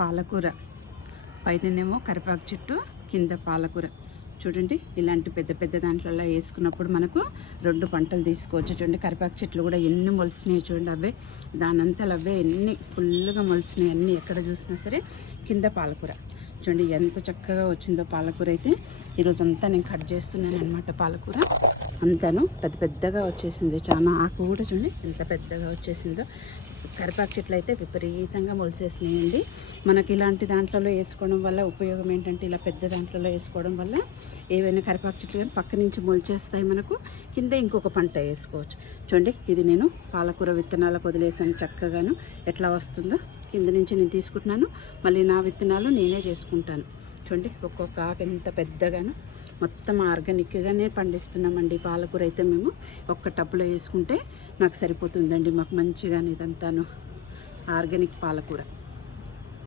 పాలకూర, పైననేమో కరివేపాకు చెట్టు, కింద పాలకూర. చూడండి, ఇలాంటి పెద్ద పెద్ద దాంట్లో వేసుకున్నప్పుడు మనకు 2 పంటలు తీసుకోవచ్చు. చూడండి, కరివేపాకు చెట్లు కూడా ఎన్ని మొలిసినాయి చూడండి. అవే దానంతలు అవే ఎన్ని ఫుల్గా మొలిసినాయి, అన్నీ ఎక్కడ చూసినా సరే. కింద పాలకూర చూడండి ఎంత చక్కగా వచ్చిందో. పాలకూర అయితే ఈరోజంతా నేను కట్ చేస్తున్నాను అనమాట. పాలకూర అంతాను పెద్ద పెద్దగా వచ్చేసింది. చాలా ఆకు కూడా చూడండి ఎంత పెద్దగా వచ్చేసిందో. కరివేపాకు చెట్లు అయితే విపరీతంగా మొలిసేసినాయండి. మనకి ఇలాంటి దాంట్లో వేసుకోవడం వల్ల ఉపయోగం ఏంటంటే, ఇలా పెద్ద దాంట్లో వేసుకోవడం వల్ల ఏవైనా కరివేపాకు చెట్లు కానీ పక్క నుంచి మొలిచేస్తాయి. మనకు కింద ఇంకొక పంట వేసుకోవచ్చు. చూడండి, ఇది నేను పాలకూర విత్తనాలకు వదిలేసాను. చక్కగాను ఎట్లా వస్తుందో కింద నుంచి నేను తీసుకుంటున్నాను. మళ్ళీ నా విత్తనాలు నేనే చేసుకుంటాను. చూడండి, ఒక్కొక్క ఆకు ఎంత పెద్దగాను. మొత్తం ఆర్గానిక్గానే పండిస్తున్నామండి. పాలకూర అయితే మేము ఒక్క టబ్లో వేసుకుంటే నాకు సరిపోతుందండి. మాకు మంచిగానే ఇదంతాను ఆర్గానిక్ పాలకూర.